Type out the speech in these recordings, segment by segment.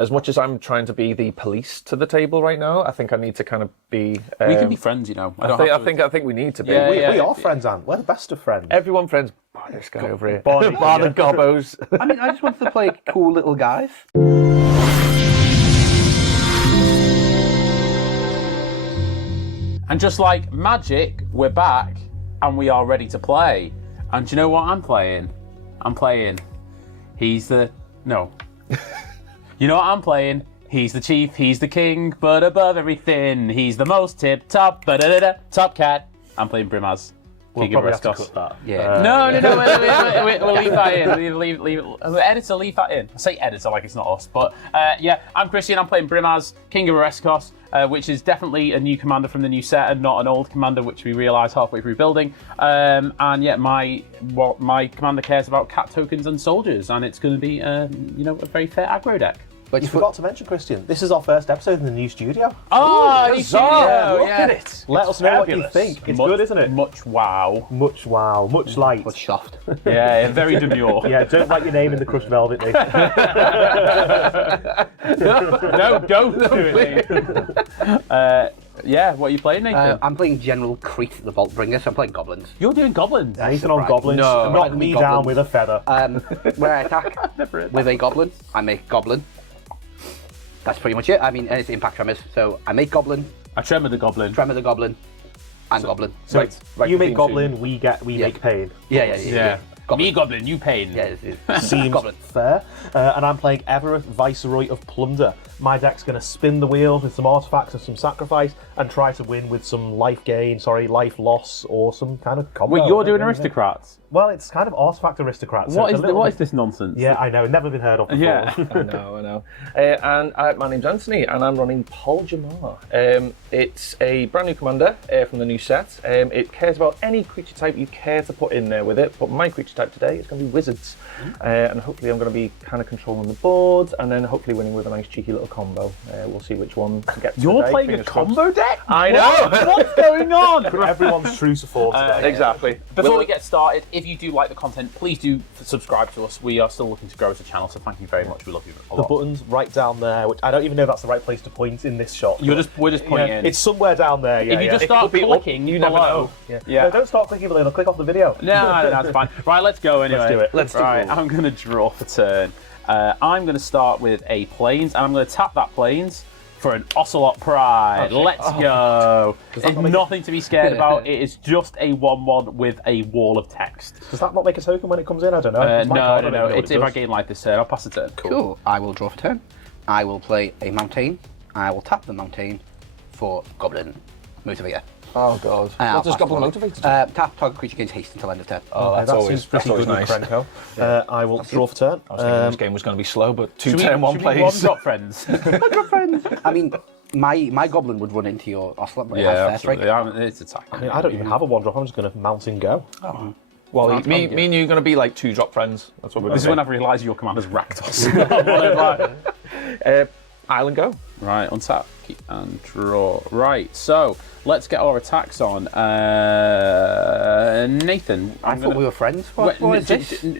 as much as I'm trying to be the police to the table right now, I think I need to kind of be. We can be friends, you know. I think we need to be. We are friends, Ant. We're the best of friends. Everyone friends. Bar this guy over here. Bar the gobbos. I mean, I just wanted to play cool little guys. And just like magic, we're back and we are ready to play. And do you know what I'm playing? I'm playing. He's the. No. You know what I'm playing? He's the chief, he's the king, but above everything, he's the most tip-top, top cat. I'm playing Brimaz. We'll King of probably have to Oreskos. cut that. Yeah. No, we'll leave that in. Editor, leave that in. I say editor like it's not us, but yeah, I'm Christian, I'm playing Brimaz, King of Oreskos, which is definitely a new commander from the new set and not an old commander, which we realised halfway through building. And yeah, my commander cares about cat tokens and soldiers, and it's going to be, a very fair aggro deck. But you forgot to mention, Christian, this is our first episode in the new studio. Oh, new studio! Look at it. Let us know what you think. It's good, isn't it? Much wow. Much wow. Much light. Much soft. Yeah, very demure. Yeah, don't write your name in the crushed velvet, Nick. No, don't do it. Yeah, what are you playing, Nathan? I'm playing General Kreat, the Vaultbringer, so I'm playing Goblins. You're doing Goblins. Nathan on Goblins. No, knock me down with a feather. Where I attack with a Goblin, I make Goblin. That's pretty much it. I mean, and it's impact tremors. So I make Goblin, I tremor the Goblin. tremor the Goblin, and Goblin. So right you for make theme Goblin, we make pain. Yeah. Goblin. Me Goblin, you pain. Yeah, it's Seems Goblin. fair. And I'm playing Evereth, Viceroy of Plunder. My deck's going to spin the wheels with some artifacts and some sacrifice and try to win with some life loss, or some kind of combo. Wait, you're doing aristocrats? Well, it's kind of artifact aristocrats. So What is this nonsense? Yeah, I know. Never been heard of before. Yeah. I know. And my name's Anthony, and I'm running Jamaar. It's a brand new commander from the new set. It cares about any creature type you care to put in there with it, but my creature type today is going to be wizards. And hopefully I'm going to be kind of controlling the board, and then hopefully winning with a nice cheeky little combo. We'll see which one gets You're today. playing Fingers a combo deck? I know. What's going on? Everyone's true support today. Exactly. Before we get started, if you do like the content, please do subscribe to us. We are still looking to grow as a channel, so thank you very much. We love you a The lot. button's right down there, which I don't even know if that's the right place to point in this shot. We're just pointing. It's somewhere down there. Yeah, If you yeah. just It start could be up, clicking, you never below. know. Yeah. No, don't start clicking below. They'll click off the video. No, that's fine. Right, let's go anyway. Let's do it. Let's do right, it. I'm going to draw for turn. I'm going to start with a Plains, and I'm going to tap that Plains for an Ocelot Pride. Let's go. There's nothing to be scared about. It is just a 1/1 with a wall of text. Does that not make a token when it comes in? I don't know. No. It's if I gain life this turn. I'll pass the turn. Cool. I will draw for turn. I will play a Mountain. I will tap the Mountain for Goblin Motivator. Oh god. What does Goblin Motivator do? Tap target creature gains haste until end of turn. Oh, that seems pretty good nice. with Krenko. I will draw for turn. I was thinking this game was going to be slow, but two Should turn one we plays. one-drop friends? I mean, my Goblin would run into your Ocelot, but it has fair strike. absolutely. It's attack. I mean, I don't even have a 1-drop. I'm just going to Mountain go. Well, me and you are going to be like 2-drop friends. That's what we're This is doing. when I've realised your commander's Rakdos. Island go. Right, untap, keep and draw. Right, so let's get our attacks on. Nathan, I thought we were friends. Do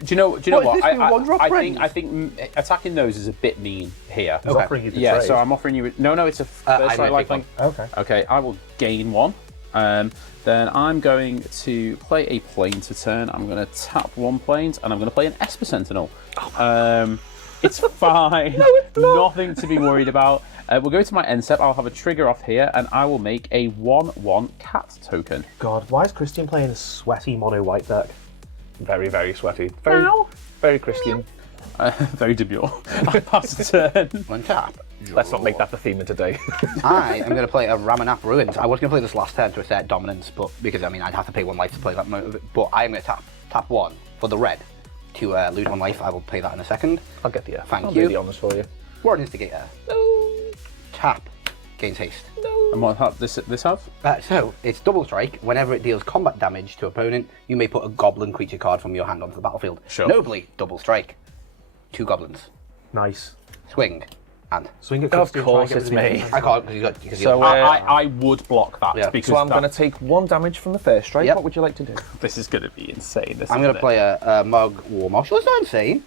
you know what? I think attacking those is a bit mean here. He's offering you the Yeah, trade. so I'm offering you. No, it's a first I strike might lifelink. Okay. Okay, I will gain one. Then I'm going to play a plane to turn. I'm going to tap one planes, and I'm going to play an Esper Sentinel. It's fine. No, it's not. Nothing to be worried about. We'll go to my end step. I'll have a trigger off here, and I will make a 1/1 cat token. God, why is Christian playing a sweaty mono white deck? Very, very sweaty. Very, very Christian. Very demure. I pass the turn. Untap. Let's not make that the theme of today. I am going to play a Ramanap Ruins. I was going to play this last turn to assert dominance, but because I mean I'd have to pay 1 life to play that. But I am going to tap 1 for the red to lose 1 life. I will play that in a second. I'll get the F. Thank I'll you. do the honours for you. Warden Instigator. Tap gains haste. And what this have? So it's double strike. Whenever it deals combat damage to opponent, you may put a Goblin creature card from your hand onto the battlefield. Sure. Nobly double strike. 2 goblins. Nice. Swing. And Swing it. Of course, it's me. I can't because So, I would block that. Yeah. Because So I'm going to take 1 damage from the first strike. Yep. What would you like to do? This is going to be insane. I'm going to play a Mug War Marshal. It's not insane.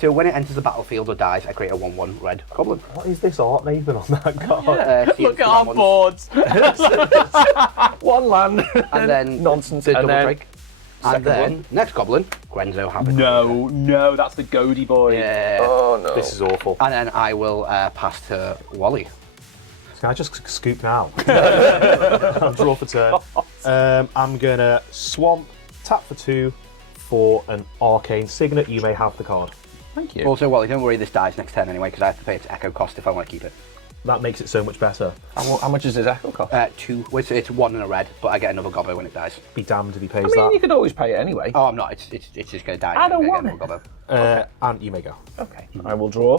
So when it enters the battlefield or dies, I create a 1/1 red goblin. What is this art, Nathan, on that card? Look at our boards. One land. And then nonsense. the double then break. And then next goblin, Grenzo Habit. No, that's the Goody boy. Yeah. Oh no. This is awful. And then I will pass to Wally. Can I just scoop now? I'll draw for turn. I'm going to swamp, tap for 2 for an arcane signet. You may have the card. Thank you. Also, Wally, don't worry, this dies next turn anyway, because I have to pay its echo cost if I want to keep it. That makes it so much better. How much is his echo cost? 2. Well, it's 1 and a red, but I get another gobbo when it dies. Be damned if he pays I mean, that. you could always pay it anyway. Oh, I'm not. It's just going to die. I don't I'm want gonna it. get another gobbo. And you may go. Okay. I will draw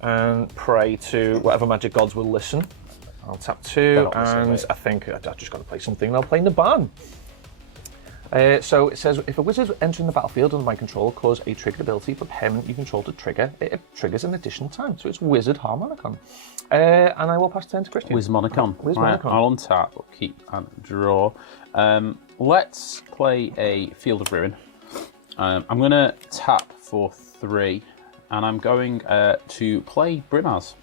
and pray to whatever magic gods will listen. I'll tap 2, and I think I've just got to play something, and I'll play Naban. So it says, if a wizard entering the battlefield under my control causes a triggered ability for permanent you control to trigger, it triggers an additional time. So it's Wizard Harmonicon. And I will pass turn to Christian. Wizmonicon. Wizmonicon. Right, I'll untap, keep and draw. Let's play a Field of Ruin. I'm going to tap for 3, and I'm going to play Brimaz.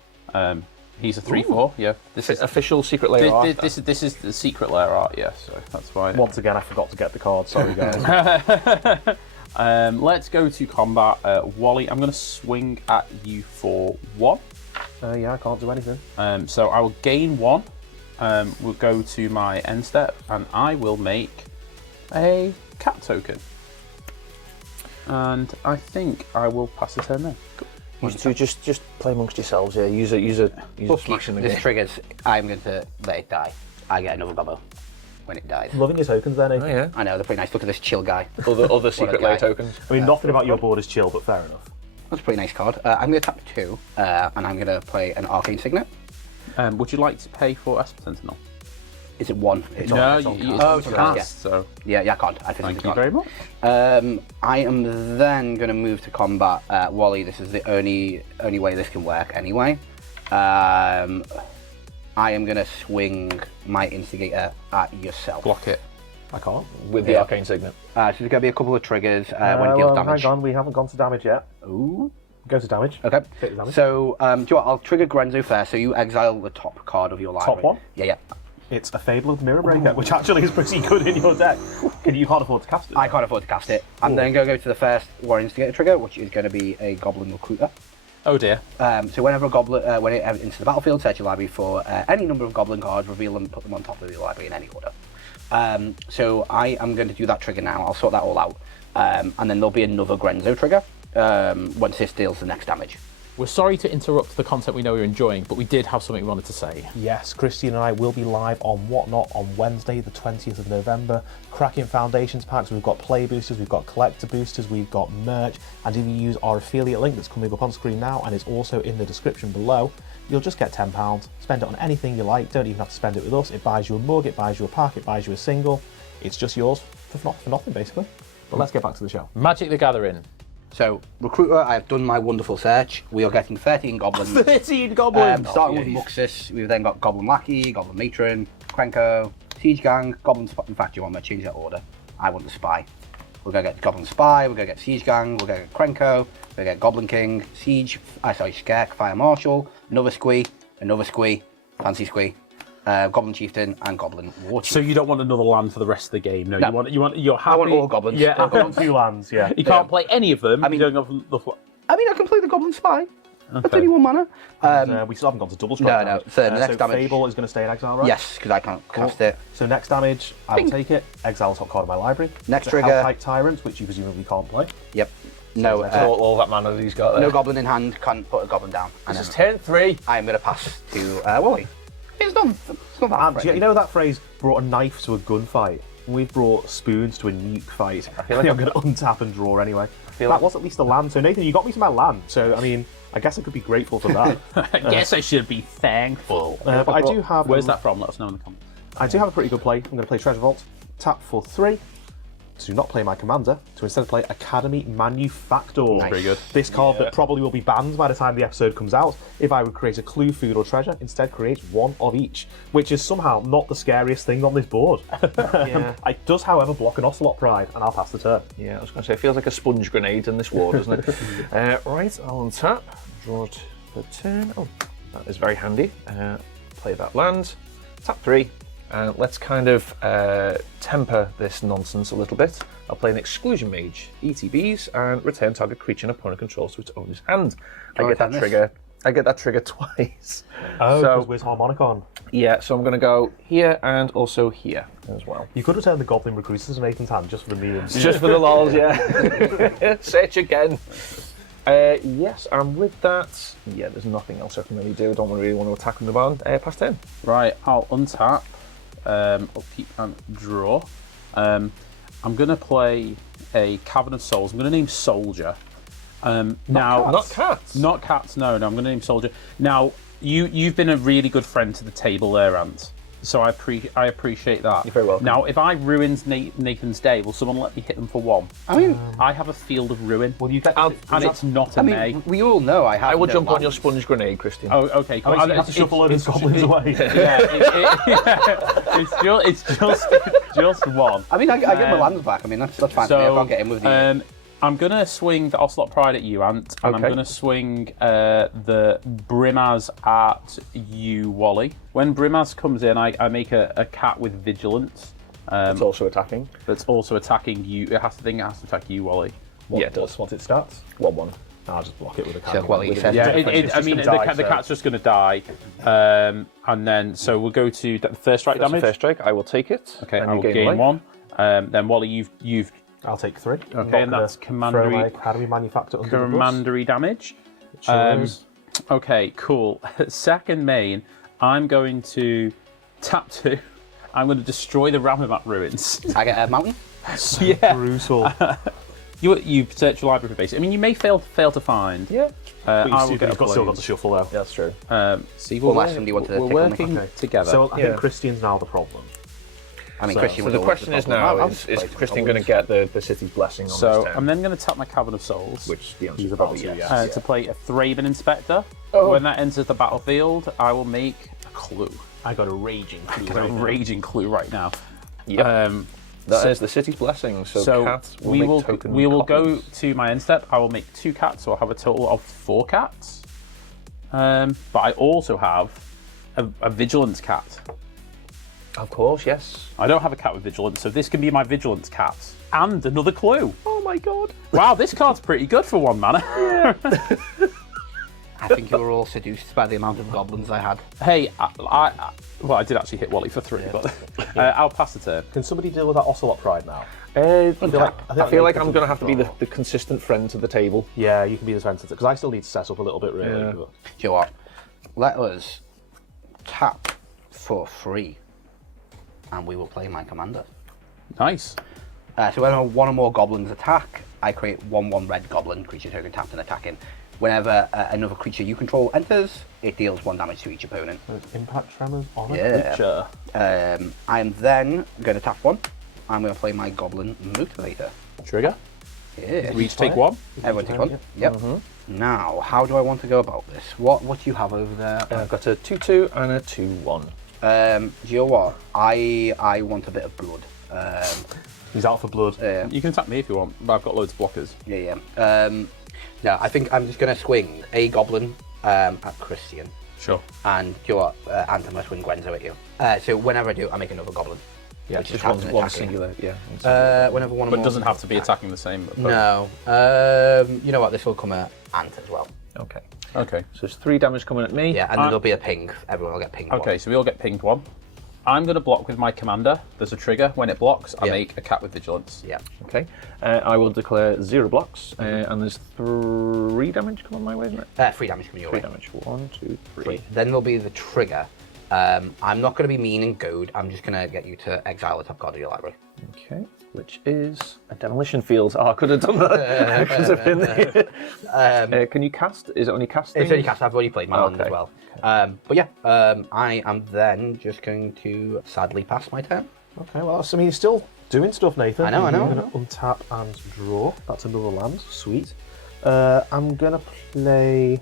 He's a 3/4. Yeah, this is official secret layer art. This is the secret layer art. Yeah, so that's why. Once again, I forgot to get the card. Sorry, guys. Let's go to combat. Wally, I'm going to swing at you for 1. Yeah, I can't do anything. So I will gain 1. We'll go to my end step, and I will make a cat token. And I think I will pass the turn there. You two just play amongst yourselves. Yeah, use a geeks in the This game. triggers, I'm going to let it die. I get another gobbo when it dies. Loving your tokens there, Nathan. Oh yeah. I know, they're pretty nice. Look at this chill guy. Other secret guy. layer tokens. I mean, nothing about your board is chill, but fair enough. That's a pretty nice card. I'm going to tap 2, and I'm going to play an arcane signet. Would you like to pay for Esper Sentinel? Is it 1? It's No, it's on you card. it's it's cast, yeah. so Yeah, I can't. I physically thank you can't. very much. I am then going to move to combat Wally. This is the only way this can work anyway. I am going to swing my Instigator at yourself. Block it. I can't. With the arcane signet. So there's going to be a couple of triggers when it deals damage. Hang on, we haven't gone to damage yet. Ooh. Go to damage. Okay. Take the damage. So, do you know what? I'll trigger Grenzo first. So you exile the top card of your library. Top one? Yeah. It's a Fable of Mirror Breaker, which actually is pretty good in your deck. You can't afford to cast it. I can't afford to cast it. I'm then going to go to the first War Instigator trigger, which is going to be a Goblin Recruiter. Oh dear. So whenever a Goblin, when it enters the battlefield, search your library for any number of Goblin cards, reveal them, put them on top of your library in any order. So I am going to do that trigger now. I'll sort that all out. And then there'll be another Grenzo trigger once this deals the next damage. We're sorry to interrupt the content we know you're enjoying, but we did have something we wanted to say. Yes, Christian and I will be live on Whatnot on Wednesday, the 20th of November. Cracking Foundations packs, we've got play boosters, we've got collector boosters, we've got merch, and if you use our affiliate link that's coming up on screen now and it's also in the description below, you'll just get £10. Spend it on anything you like, don't even have to spend it with us. It buys you a mug, it buys you a pack, it buys you a single. It's just yours for nothing, basically. But let's get back to the show. Magic the Gathering. So, Recruiter, I have done my wonderful search. We are getting 13 Goblins. 13 goblins! Starting with Muxus, we've then got Goblin Lackey, Goblin Matron, Krenko, Siege Gang, Goblin Spy. In fact, you want me to change that order? I want the Spy. We're going to get Goblin Spy, we're going to get Siege Gang, we're going to get Krenko, we're going to get Goblin King, Skirk, Fire Marshal, another Squee, Fancy Squee, Goblin Chieftain, and Goblin War Chief. So you don't want another land for the rest of the game? No, No. you're happy. I want all Goblins. Yeah, I've got 2 lands, yeah. you can't play any of them. I mean- you don't have the I mean, I can play the Goblin Spy. That's only 1 mana. We still haven't gone to double strike. No, damage. so the next damage- Fable is going to stay in exile, right? Yes, because I can't cast it. So next damage, I will take it. Exile top card of my library. Next The trigger- Hellkite Tyrant, which you presumably can't play. Yep. No, all that mana that he's got there. no Goblin in hand, can't put a Goblin down. And This is then turn 3. I'm going to pass to Wally. It's not that And threatening. you know that phrase, brought a knife to a gunfight? We've brought spoons to a nuke fight. I feel like I'm going to untap and draw anyway. That was at least a land. So Nathan, you got me to my land. So, I mean, I guess I could be grateful for that. I guess I should be thankful. But I do have... Where's that from? Let us know in the comments. I do have a pretty good play. I'm going to play Treasure Vault. Tap for 3. to not play my commander, to instead play Academy Manufactor. Nice. Pretty good. This card that probably will be banned by the time the episode comes out. If I would create a clue, food, or treasure, instead create one of each, which is somehow not the scariest thing on this board. It does, however, block an Ocelot Pride, and I'll pass the turn. Yeah, I was going to say, it feels like a sponge grenade in this war, doesn't it? Right, I'll untap, draw it for turn. Oh, that is very handy. Play that land, tap 3, and let's kind of temper this nonsense a little bit. I'll play an Exclusion Mage, ETBs, and return target creature an opponent controls to its owner's hand. I get that trigger twice. Oh, so because with Harmonicon. yeah, so I'm going to go here and also here as well. You could return the Goblin Recruiters to Nathan's hand just for the memes. Just for the lols, yeah. Search again. Yes, and with that, yeah, there's nothing else I can really do. I don't really want to attack from the barn. Pass turn. Right, I'll untap, upkeep and draw. I'm going to play a Cavern of Souls. I'm going to name Soldier. Not cats. Not cats, no, I'm going to name Soldier. Now, you've been a really good friend to the table there, Ant. So I appreciate that. You're very welcome. Now, if I ruins Nathan's day, will someone let me hit them for 1? I mean, I have a Field of Ruin. Well, you get and it's not a I May. mean, we all know I have. I will no jump on lands. your sponge grenade, Christian. Oh, okay, cool. you have to shuffle all those goblins away. It's just 1. I mean, I get my lands back. I mean, that's fine. So, I can't get in with the. I'm going to swing the Ocelot Pride at you, Ant, and I'm Okay. going to swing the Brimaz at you, Wally. When Brimaz comes in, I make a cat with Vigilance. It's also attacking. That's also attacking you. It has to attack you, Wally. Yeah, it does. Once it starts, 1/1. I'll just block it with a So, cat. Wally, you said. Yeah, It's I just mean, gonna die, the so- cat's just going to die. And then, so we'll go to first strike That's the damage. first strike. I will take it. Okay, and I you will gain life. 1. Then, Wally, you've I'll take 3. Okay, and that's throw my commandery Academy Manufactor under the bus. commandery damage. Sure is. Okay, cool. Second main, I'm going to tap 2. I'm going to destroy the Ramamat ruins. I get a mountain. Yeah. Brutal. You search your library for basics. I mean, you may fail to find. Yeah. But I you will get a still got blade. the shuffle though. That's true. See, Unless somebody wanted to we're tickle me. working Okay. together. So I Yeah. think Christian's now the problem. I mean, So- Christian So was the always question is problem. now, I'll is play some Christian going to goblins. get the city's blessing on So this turn? I'm then going to tap my Cavern of Souls. Which the answer He's is about probably to, yes. yeah. To play a Thraben Inspector. Oh. When that enters the battlefield, I will make a clue. I got a raging clue. Got a raging clue right now. Yep. That so- is the city's blessing. So, So cats will we make will token we will go copies. to my end step. I will make 2 cats, so I'll have a total of 4 cats. But I also have a vigilance cat. Of course, yes. I don't have a cat with vigilance, so this can be my vigilance cat. And another clue. Oh my god. Wow, this card's pretty good for 1 mana. I think you were all seduced by the amount of goblins I had. Hey, I did actually hit Wally for 3, but I'll pass the turn. Can somebody deal with that Ocelot Pride now? I I feel like I'm going to have to be the consistent friend to the table. Yeah, you can be the defensive because I still need to set up a little bit really. Yeah. but- Do you know what? Let us tap for free, and we will play my commander. Nice. So when one or more goblins attack, I create 1/1 red goblin, creature token tapped and attacking. Whenever another creature you control enters, it deals 1 damage to each opponent. Impact tremors on a Yeah. creature. I am then going to tap 1. I'm going to play my goblin motivator. Trigger. Yeah. We each take 1. Everyone take 1. Yep. Now, how do I want to go about this? What do you have over there? I've got a 2/2 and a 2/1. Do you know what? I want a bit of blood. He's out for blood. You can attack me if you want, but I've got loads of blockers. Yeah. No, I think I'm just going to swing a goblin at Christian. Sure. And do you know what? And I'm going to swing Gwenzo at you. So whenever I do, I make another goblin. Yeah, Which just is tapped and one attacking. singular. Yeah. Whenever one of But more it doesn't have to be attacking the same. No. You know what? This will come at Ant as well. Okay. Okay. So there's 3 damage coming at me. Yeah, and then there'll be a ping. Everyone will get pinged. Okay, so we all get pinged 1. I'm going to block with my commander. There's a trigger. When it blocks, I Yeah. make a cat with vigilance. Yeah. Okay. I will declare 0 blocks, and there's 3 damage coming my way, isn't it? 3 damage coming your 3 way. damage. 1, 2, 3. Then there'll be the trigger. I'm not going to be mean and goad. I'm just going to get you to exile the top card of your library. Okay. Which is a demolition field. Oh, I could have done that. Could have been there. Can you cast? Is it only casting? It's only cast. I've already played my land Okay. as well. But yeah, I am then just going to sadly pass my turn. Okay, well, I mean, he's still Doing stuff, Nathan. I know. I'm going to untap and draw. That's another land. Sweet. I'm going to play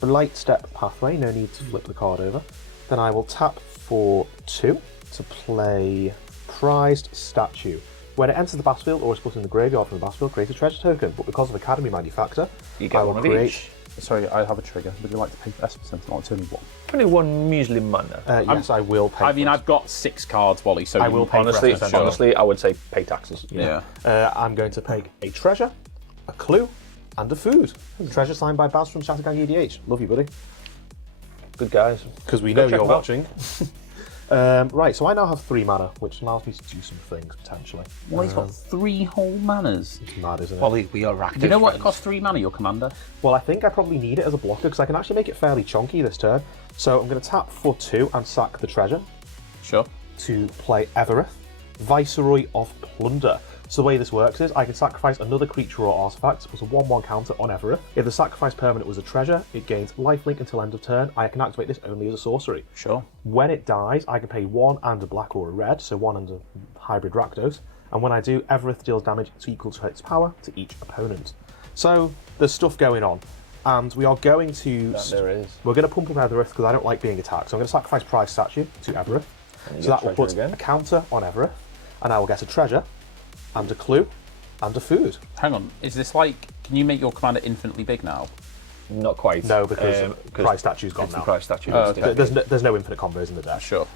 Blight Step Pathway. No need to flip the card over. Then I will tap for 2 to play Prized Statue. When it enters the battlefield or is put in the graveyard from the battlefield, create a treasure token. But because of Academy Manufactor, You get one of each. Sorry, I have a trigger. Would you like to pay for something like it's only one? Only one measly mana. Yes, I will pay. I mean, I've got 6 cards, Wally, so I will pay honestly, for Sure. honestly, I would say pay taxes. Yeah. I'm going to pay a treasure, a clue, and a food. Treasure signed by Baz from Shadowgang EDH. Love you, buddy. Good guys. Because we know check you're them out. watching. Right, so I now have 3 mana, which allows me to do some things, potentially. Wally's got 3 whole manas. It's mad, isn't it? Wally, we are active. You know what friends. costs 3 mana, your commander? Well, I think I probably need it as a blocker, because I can actually make it fairly chunky this turn. So I'm going to tap for 2 and sack the treasure Sure. to play Evereth, Viceroy of Plunder. So the way this works is I can sacrifice another creature or artifact to put a 1/1 counter on Evereth. If the sacrifice permanent was a treasure, it gains lifelink until end of turn. I can activate this only as a sorcery. Sure. When it dies, I can pay 1 and a black or a red, so 1 and a hybrid Rakdos. And when I do, Evereth deals damage equal to its power to each opponent. So there's stuff going on. And we are going to... There is. We're going to pump up Evereth because I don't like being attacked. So I'm going to sacrifice Prize Statue to Evereth. So that will put a counter on Evereth. And I will get a treasure, and a clue, and a food. Hang on, is this like, can you make your commander infinitely big now? Not quite. No, because Prize Statue's gone it's now. the prize statue. Oh, okay. There's no infinite combos in the deck. Sure.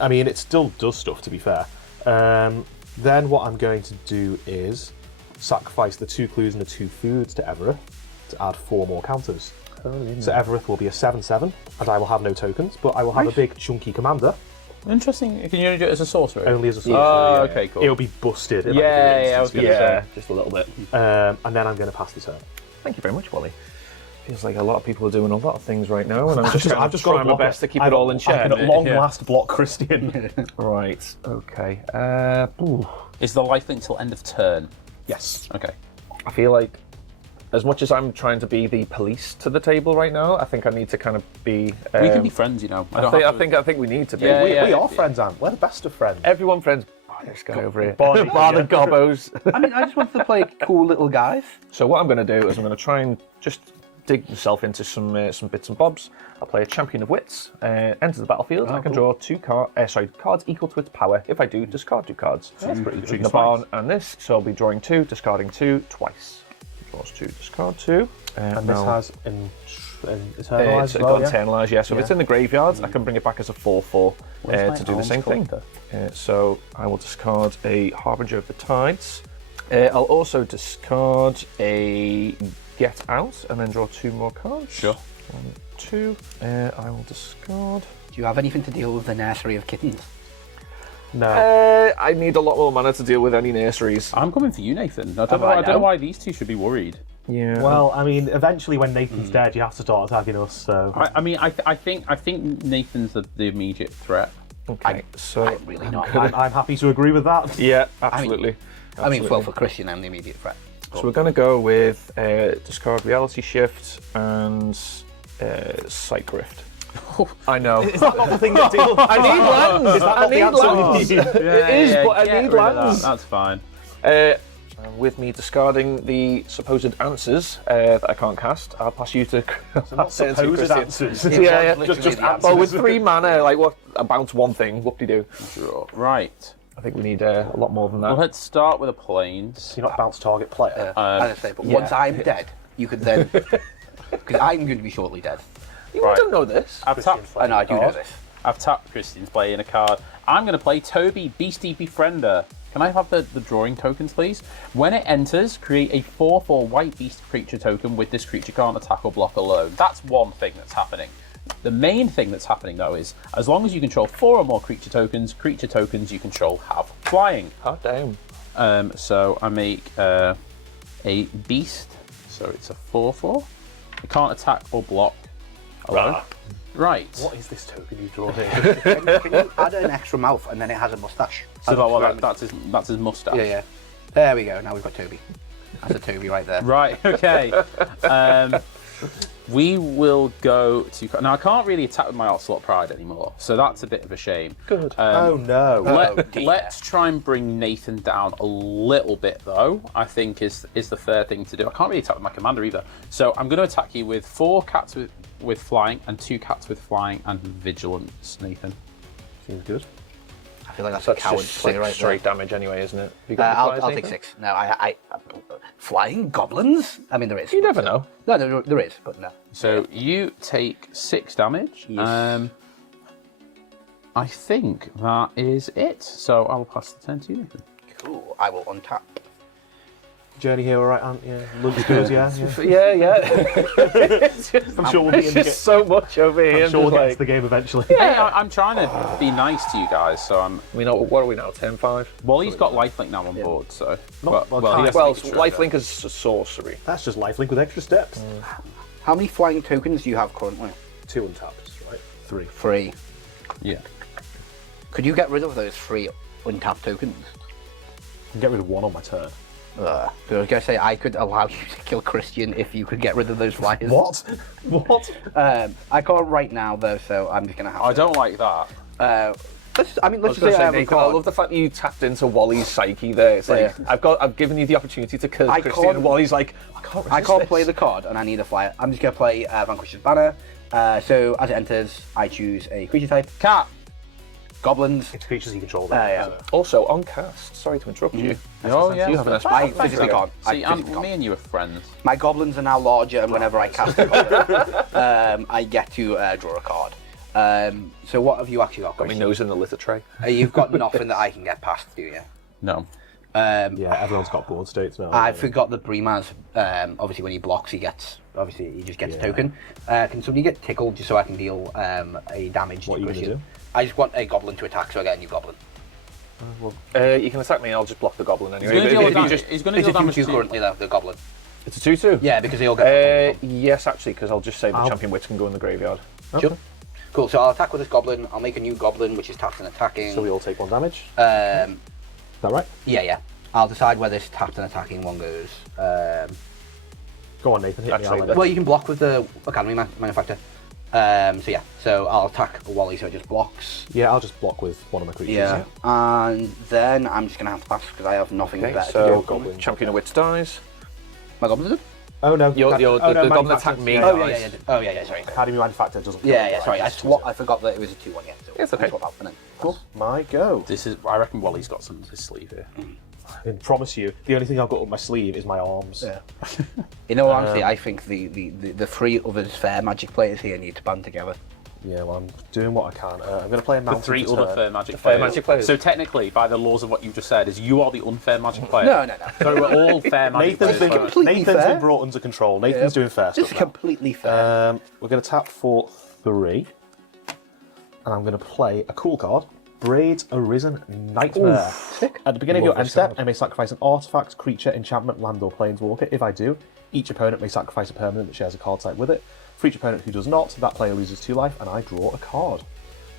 I mean, it still does stuff, to be fair. Then what I'm going to do is sacrifice the 2 clues and the 2 foods to Evereth to add 4 more counters. So Evereth will be a 7/7, and I will have no tokens, but I will have a big chunky commander, Interesting. Can you only do it as a sorcerer? only as a sorcerer. Oh, okay, cool. It'll be busted. If Yeah, I was going to say. just a little bit. And then I'm going to pass the turn. Thank you very much, Wally. Feels like a lot of people are doing a lot of things right now, and I'm just I've just got trying my best to keep it all in check. I can at long Yeah. last block Christian. Right. Okay. Ooh. Is the lifelink till end of turn? Yes. Okay. I feel like, as much as I'm trying to be the police to the table right now, I think I need to kind of be. We can be friends, you know. I think we need to be. Yeah, We are friends, Ant. We're the best of friends. Everyone friends. Oh, this guy over here. Bonnie, Bar the gobbos. I mean, I just wanted to play cool little guys. So what I'm going to do is I'm going to try and just dig myself into some bits and bobs. I'll play a Champion of Wits. Enter the battlefield. I can draw 2 cards equal to its power. If I do, discard 2 cards. That's pretty good. The barn and this. So I'll be drawing 2, discarding 2 twice. Draws 2, discard 2. And this has Eternalize it's as well, got Internalize, yeah. So if it's in the graveyard, I can bring it back as a 4/4 to do the same thing. So I will discard a Harbinger of the Tides. I'll also discard a Get Out and then draw 2 more cards. Sure. 1, 2. I will discard. Do you have anything to deal with the nursery of kittens? No. I need a lot more mana to deal with any nurseries. I'm coming for you, Nathan. I don't I know know? why these two should be worried. Yeah. Well, I mean, eventually when Nathan's dead, you have to start attacking us, so... I think Nathan's the immediate threat. okay. So I'm really not. I'm happy to agree with that. yeah, absolutely. I mean, well, for Christian, I'm the immediate threat. So we're going to go with discard Reality Shift and Psych Rift. I know. Is that not the thing that deals... I need lands. Is that I not the need answer we lands. need? It is, but I get need rid of lands. That's fine. With me discarding the supposed answers that I can't cast, I'll pass you to. Not supposed answers. Yeah. Literally the Well, with answers. 3 mana, like what? I bounce 1 thing. Whoop-de-doo. Right. I think we need a lot more than that. Well, let's start with a plains. You're not bounce target player. As I say, but once I'm dead, you could then... Because I'm going to be shortly dead. You Right. don't know this. I've tapped. I know, I do know this. I've tapped Christian's playing a card. I'm going to play Toby, Beastie Befriender. Can I have the drawing tokens, please? When it enters, create a 4/4 white beast creature token with this creature can't attack or block alone. That's one thing that's happening. The main thing that's happening, though, is as long as you control 4 or more creature tokens you control have flying. Oh, damn. So I make a beast. So it's a 4/4. It can't attack or block alone. Right. What is this token you draw here? Can you add an extra mouth and then it has a mustache? So that's his mustache. Yeah, yeah. There we go. Now we've got Toby. That's a Toby right there. Right. Okay. We will go to... Now, I can't really attack with my Ocelot Pride anymore, so that's a bit of a shame. Good. Oh no. Let's try and bring Nathan down a little bit, though, I think is the fair thing to do. I can't really attack with my commander either. So I'm going to attack you with 4 cats with flying and 2 cats with flying and vigilance, Nathan. Seems good. I feel like that's So a that's coward just play 6 right straight there. damage anyway, isn't it? You got I'll take 6. No, I flying goblins? I mean, there is. You never know. No, there is, but no. So you take 6 damage. Yes. I think that is it. So I'll pass the turn to you, Nathan. Cool. I will untap. Journey here, all right, Ant? Yeah. Lunch good, yeah. Yeah. I'm sure we'll be in the There's so much over here. I'm sure we'll just get to the game eventually. Hey, I'm trying to be nice to you guys, so I'm... we know, what are we now, 10-5? Wally's got lifelink now on board, so... Not- well, well, he has to Well, make a treasure. lifelink is sorcery. That's just lifelink with extra steps. How many flying tokens do you have currently? 2 untapped, right? 3. 3. Yeah. Could you get rid of those 3 untapped tokens? I can get rid of 1 on my turn. I was going to say, I could allow you to kill Christian if you could get rid of those flyers. What? What? I can't right now, though, so I'm just going to have I to... don't like that. Let's I just was say I have a Nathan, I card. love the fact that you tapped into Wally's psyche there. It's like, Yeah. I've given you the opportunity to kill I Christian, can't- and Wally's like, I can't resist I can't this. play the card, and I need a flyer. I'm just going to play Vanquish's Banner. So, as it enters, I choose a creature type. Cat! Goblins. It's creatures you control. Yeah. Also, on cast, sorry to interrupt you. Oh, yeah. You have an SP. I physically can't. See, I physically me can't. and you are friends. My goblins are now larger, and whenever I cast a goblin, I get to draw a card. So what have you actually got, Got my Christian? nose in the litter tray. You've got nothing that I can get past, do you? No. Yeah, everyone's got board states now. I forgot that Brimaz, obviously when he blocks, he just gets a token. Can somebody get tickled just so I can deal a damage What to are you Christian? gonna do? I just want a goblin to attack, so I get a new goblin. You can attack me, I'll just block the goblin anyway. He's going to If deal you just- he's going to It's deal a damage 2/2 to currently, though, the goblin. It's a 2-2? Yeah, because they all get Yes, actually, because I'll just say the I'll- champion wits can go in the graveyard. Sure. Cool, so I'll attack with this goblin. I'll make a new goblin, which is tapped and attacking. So we all take 1 damage. Is Um, that right? yeah. I'll decide where this tapped and attacking one goes. Go on, Nathan. Hit me. Actually, I'll let it- Well, you can block with the Academy Manufactor. So I'll attack Wally, so it just blocks. Yeah, I'll just block with 1 of my creatures. Yeah. And then I'm just going to have to pass because I have nothing Okay, better so to do. goblin. champion of wits dies. My goblins? Oh no. The no, goblin manufacturer- attacked me. Yeah, Oh, yeah, sorry. Academy Manufactor doesn't. Yeah, count, sorry. right? I forgot that it was a 2-1, yeah. So It's okay. I'll swap out for now. Cool. My go. This is, I reckon Wally's got some in his sleeve here. I promise you, the only thing I've got up my sleeve is my arms. Yeah. In all honesty, I think the 3 other fair Magic players here need to band together. Yeah, well, I'm doing what I can. I'm going to play a The mountain 3 for other turn. fair magic fair players. magic players. So technically, by the laws of what you just said, is you are the unfair magic player. No. So we're all fair magic Nathan's players. been, completely Nathan's fair. been brought under control. Nathan's doing fair This is stuff now. completely fair. We're going to tap for 3. And I'm going to play a cool card. Braids Arisen Nightmare. At the beginning of your Love end this step, card. I may sacrifice an artifact, creature, enchantment, land, or planeswalker. If I do, each opponent may sacrifice a permanent that shares a card type with it. For each opponent who does not, that player loses 2 life, and I draw a card.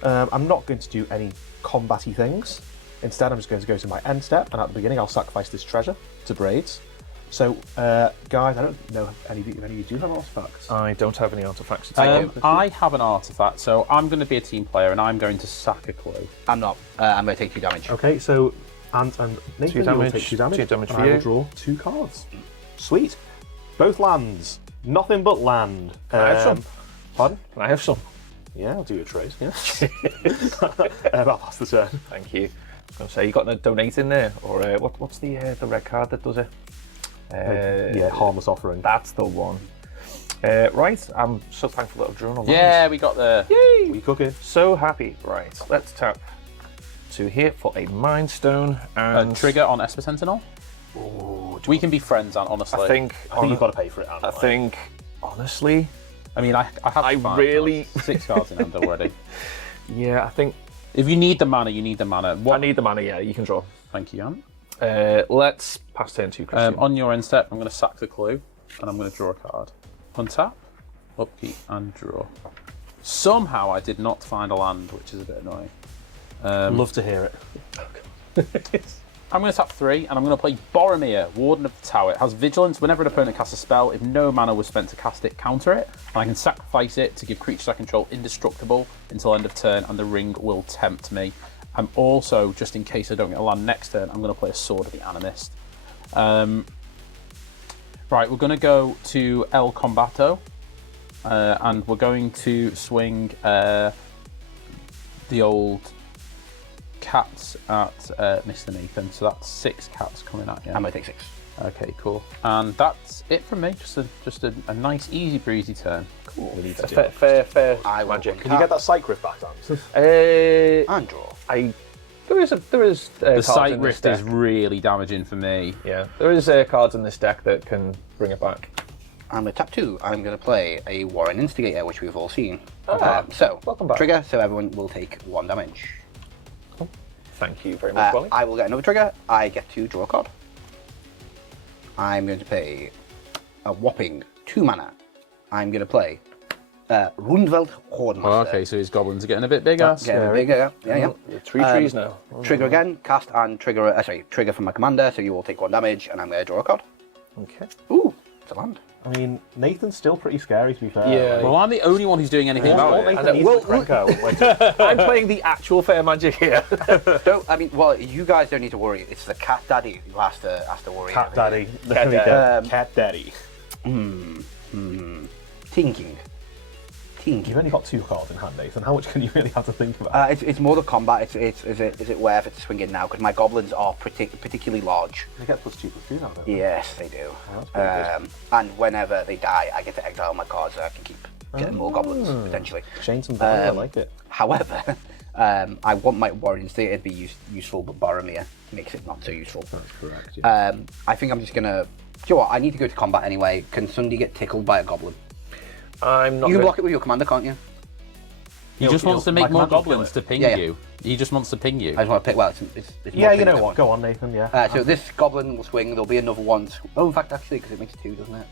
I'm not going to do any combat-y things. Instead, I'm just going to go to my end step, and at the beginning, I'll sacrifice this treasure to Braids. So, guys, I don't know if any of you do have artifacts. I don't have any artifacts to take. I have an artifact, so I'm going to be a team player and I'm going to sack a clue. I'm not. I'm going to take 2 damage. Okay, so Ant and Nathan, 2 you will damage, take 2 damage. 2 damage and for I will you. draw 2 cards. Sweet. Both lands. Nothing but land. Can I have some? Pardon? Can I have some? Yeah, I'll do a trade. Yeah. I'll pass the turn. Thank you. I was going to say, you got to donate in there? Or what's the red card that does it? Yeah, harmless offering. That's the one. Right, I'm so thankful that I've drawn a line. Yeah, we got the... Yay! We cooking. So happy. Right, let's tap to here for a Mind Stone and... trigger on Esper Sentinel. We can be friends, honestly. I think you've got to pay for it. Ant, I think, honestly, I mean, I have I 5 really- cards, 6 cards in hand already. yeah, I think If you need the mana, you need the mana. I need the mana, yeah, you can draw. Thank you, Ant. Let's pass turn to Christian. On your end step, I'm going to sack the clue, and I'm going to draw a card. Untap, upkeep, and draw. Somehow I did not find a land, which is a bit annoying. Love to hear it. I'm going to tap 3, and I'm going to play Boromir, Warden of the Tower. It has Vigilance. Whenever an opponent casts a spell, if no mana was spent to cast it, counter it. And I can sacrifice it to give creatures I control indestructible until end of turn, and the ring will tempt me. I'm also, just in case I don't get a land next turn, I'm going to play a Sword of the Animist. Right, we're going to go to El Combato, and we're going to swing the old cats at Mr. Nathan. So that's 6 cats coming at you. I'm going to take 6. Okay, cool. And that's it from me. Just a nice, easy breezy turn. Cool. We need to Fair I will magic. Can you get that Sight Rift back, Dan? And draw. There is The cards Sight in this Rift deck. is really damaging for me. Yeah, there is cards in this deck that can bring it back. I'm going to tap 2. I'm going to play a Warren Instigator, which we've all seen. So, welcome back. Trigger, so everyone will take 1 damage. Thank you very much, Wally. I will get another trigger. I get to draw a card. I'm going to pay a whopping 2 mana. I'm going to play Rundveld Hordemaster. Oh, okay, so his goblins are getting a bit bigger. Getting a bit bigger, yeah. Three trees now. Trigger again, cast and trigger. Trigger from my commander, so you will take 1 damage, and I'm going to draw a card. Okay. Ooh, it's a land. I mean, Nathan's still pretty scary, to be fair. Yeah. Well, I'm the only one who's doing anything about it. Nathan needs to Krenko. I'm playing the actual fair magic here. Well, you guys don't need to worry. It's the cat daddy who has to worry. Cat Daddy. Cat Daddy. Cat Daddy. Thinking. You've only got 2 cards in hand, Nathan. How much can you really have to think about? It's more the combat. Is it worth it to swing in now? Because my goblins are particularly large. They get +2/+2 now, don't they? Yes, they do. Oh, that's pretty And whenever they die, I get to exile my cards so I can keep getting more goblins, potentially. Change some value, I like it. However, I want my Warren Instigator to be useful, but Boromir makes it not so useful. That's correct, yeah. I think I'm just going to... Do you know what? I need to go to combat anyway. Can Sunday get tickled by a goblin? I'm not. You can block it with your commander, can't you? He just wants to make more goblins to ping Yeah. you. He just wants to ping you. I just want to pick... Well, it's Yeah, more you know ping what? than Go on, Nathan, yeah. So this goblin will swing. There'll be another one. Oh, in fact, actually, because it makes 2, doesn't it?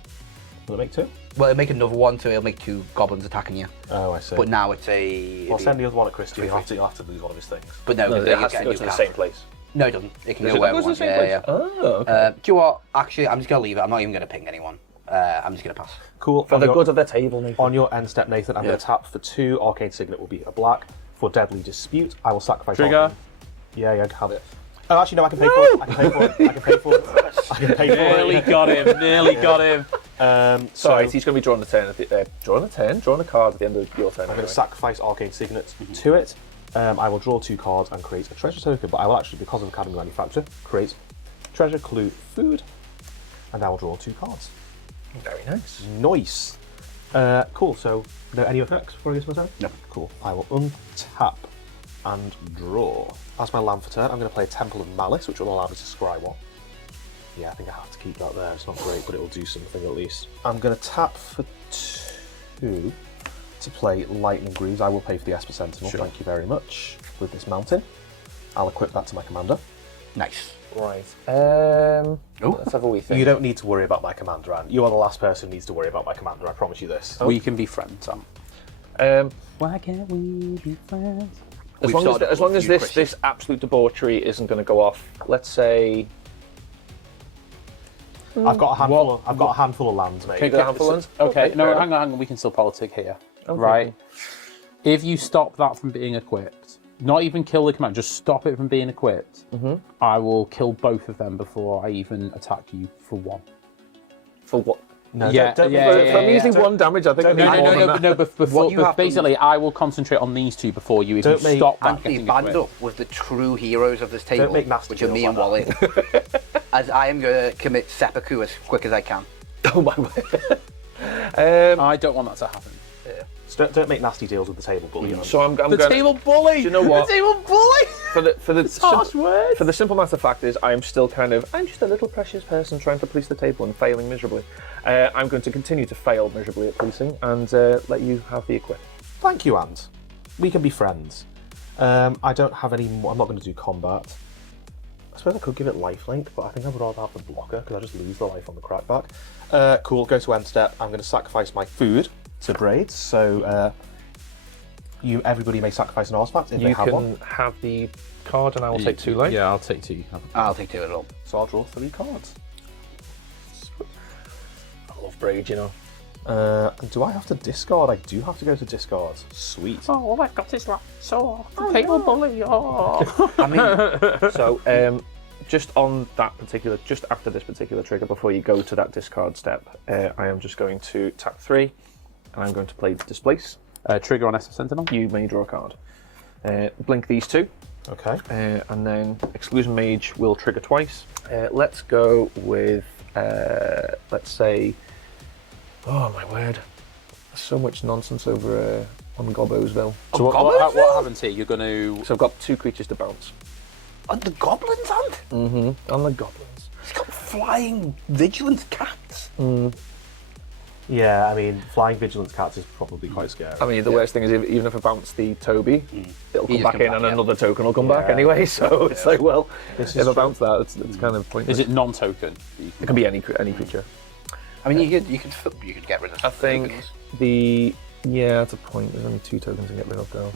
Will it make 2? Well, it'll make another one, so it'll make 2 goblins attacking you. Oh, I see. But now it's a... Well, send the other one at Christy. You'll have to lose one of his things. But no, It has to go to the same place. No, it doesn't. It can Does go it wherever go to it the wants. same place? Yeah. Oh, okay. Do you know what? Actually, I'm just going to leave it. I'm not even going to ping anyone. I'm just going to pass. Cool. For the good of the table, Nathan. On your end step, Nathan, I'm going to tap for 2. Arcane Signet will be a black. For Deadly Dispute, I will sacrifice... Trigger. Arcane. Yeah, have it. Oh, actually, no, I can pay for it. I can pay for it. I can pay for it. I can pay for it. Nearly got him. Nearly got him. Sorry, So he's going to be drawing a turn. Drawing a card at the end of your turn. I'm going to sacrifice Arcane Signet to it. I will draw 2 cards and create a treasure token, but I will actually, because of Academy Manufacture, create Treasure Clue Food, and I will draw 2 cards. Very nice. Nice. Cool, so any effects before I get to my turn? No. Cool. I will untap and draw. As my land for turn, I'm going to play Temple of Malice, which will allow me to scry 1. Yeah, I think I have to keep that there. It's not great, but it will do something at least. I'm going to tap for 2 to play Lightning Greaves. I will pay for the Esper Sentinel, thank you very much, with this mountain. I'll equip that to my commander. Nice. Right. Let's have a wee think. You don't need to worry about my commander, Anne. You are the last person who needs to worry about my commander, I promise you this. We can be friends, Sam. Why can't we be friends? As long as this absolute debauchery isn't going to go off, let's say... I've got a handful of lands, mate. You got a handful of lands? Okay, no, fair hang on. We can still politic here, Okay. right? If you stop that from being equipped, not even kill the command, just stop it from being equipped, I will kill both of them before I even attack you for 1. For what? No, Yeah, don't, yeah, For me, using 1 damage, I think I need more than that. No, but before, you have to- basically, I will concentrate on these 2 before you even Don't make stop that Anthony getting band equipped. up with the true heroes of this table, make nasty which are me deals and Wally. like As I am going to commit seppuku as quick as I can. Oh my word. I don't want that to happen. So don't make nasty deals with the table bully. So I'm The going. table bully! Do you know what? The table bully! For the harsh words. For the simple matter fact is, I'm still I'm just a little precious person trying to police the table and failing miserably. I'm going to continue to fail miserably at policing and let you have the equip. Thank you, Ant. We can be friends. I don't have any more. I'm not going to do combat. I suppose I could give it lifelink, but I think I would rather have the blocker because I just lose the life on the crackback. Cool, go to end step. I'm going to sacrifice my food to Braids. So everybody may sacrifice an artifact if they You have one. can have the card, and I will take 2 life. Yeah, I'll take 2. I'll take 2 at all. So I'll draw 3 cards. I love Braid, you know. Do I have to discard? I do have to go to discard. Sweet. Oh, all I've got is like so table bully. Oh. I mean, so just on that particular, just after this particular trigger, before you go to that discard step, I am just going to tap 3, and I'm going to play Displace. Trigger on SF Sentinel. You may draw a card. Blink these 2. Okay. And then Exclusion Mage will trigger twice. Let's go with, let's say, oh my word, there's so much nonsense over on Gobosville. So what happens here? You're going to... So I've got 2 creatures to bounce. On the goblins, and? Mm-hmm. On the Goblins. He's got flying vigilant cats. Yeah, I mean, flying vigilance cats is probably quite scary. I mean, the worst thing is even if I bounce the Toby, it'll come just back come in back, and yeah. another token will come back anyway. So it's like, well, if I bounce that, it's kind of pointless. Is it non-token? It can be any creature. I mean, you could get rid of. I think that's a point. There's only 2 tokens to get rid of though.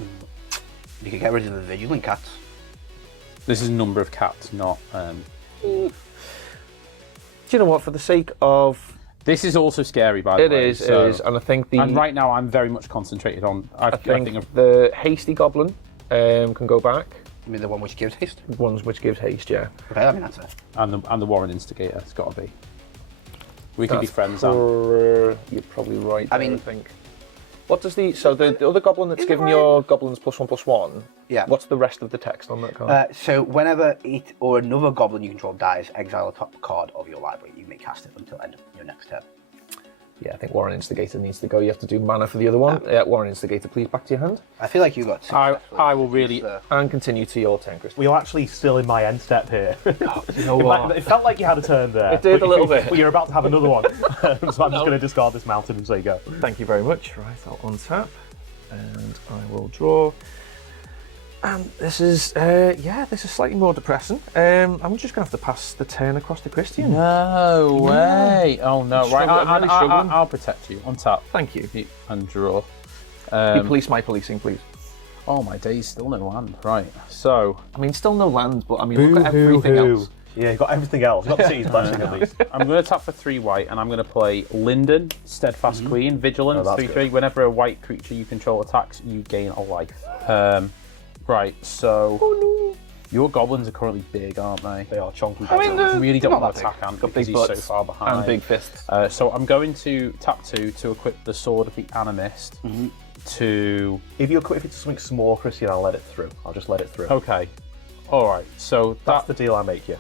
You could get rid of the vigilant cats. This is number of cats, not... Do you know what? For the sake of... This is also scary, by the way. It is, and I think And right now, I'm very much concentrated on... I think the Hasty Goblin can go back. I mean, the one which gives haste. Ones which gives haste, yeah. Okay, I mean that's it. And the Warren Instigator, it's got to be. We can be That's friends, Sam. You're probably right. I there, mean- I think. What does the other goblin that's given your goblins +1/+1? Yeah. What's the rest of the text on that card? So whenever it or another goblin you control dies, exile a top card of your library. You may cast it until end of your next turn. Yeah, I think Warren Instigator needs to go. You have to do mana for the other one. Warren Instigator, please back to your hand. I feel like you got. I will really... And continue to your turn, Chris. Well, you're actually still in my end step here. You know what? It felt like you had a turn there. It did a little bit. But you're about to have another one. So I'm just going to discard this mountain and say go. Thank you very much. Right, I'll untap. And I will draw. And this is, this is slightly more depressing. I'm just going to have to pass the turn across to Christian. No way! Oh no! Right, I'm really struggling. I'll protect you. Untap. Thank you. And draw. You police my policing, please. Oh my days, still no land. Right. So I mean, still no land, but I mean, look at everything else. Yeah, you've got everything else. You've got the city's blessing at least. I'm going to tap for 3 white, and I'm going to play Linden, Steadfast Queen, Vigilance, that's 3/3. Whenever a white creature you control attacks, you gain a life. Right. So your goblins are currently big, aren't they? They are chunky. I mean, I really don't not want to that attack Ant Got because big he's so butts far behind. and big fists. So I'm going to tap 2 to equip the Sword of the Animist to... If you equip it to something small, Christian, I'll let it through. I'll just let it through. Okay. All right. So That's the deal I make you.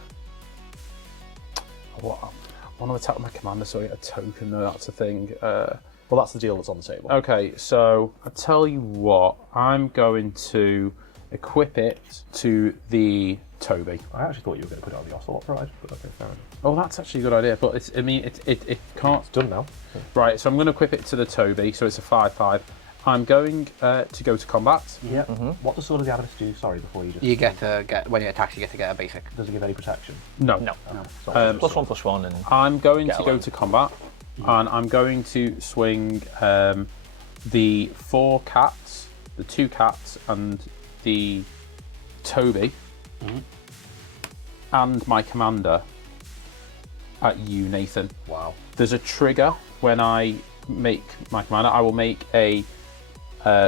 What? I want to attack my commander so I get a token, though, that's the thing. Well, that's the deal that's on the table. Okay, so I tell you what, I'm going to equip it to the Toby. I actually thought you were going to put it on the Ocelot Pride, but okay, fair enough. Oh, that's actually a good idea, but it's, I mean, it can't... It's done now. Right, so I'm going to equip it to the Toby, so it's a 5/5. I'm going to go to combat. Yeah. What does Sword of the Animist do? Sorry, before you just... You get when you attack, you get to get a basic. Does it give any protection? No. +1/+1 and I'm going Get to a go land. to combat, and I'm going to swing the 4 cats, the 2 cats, and the Toby, and my commander at you, Nathan. Wow. There's a trigger when I make my commander. I will make a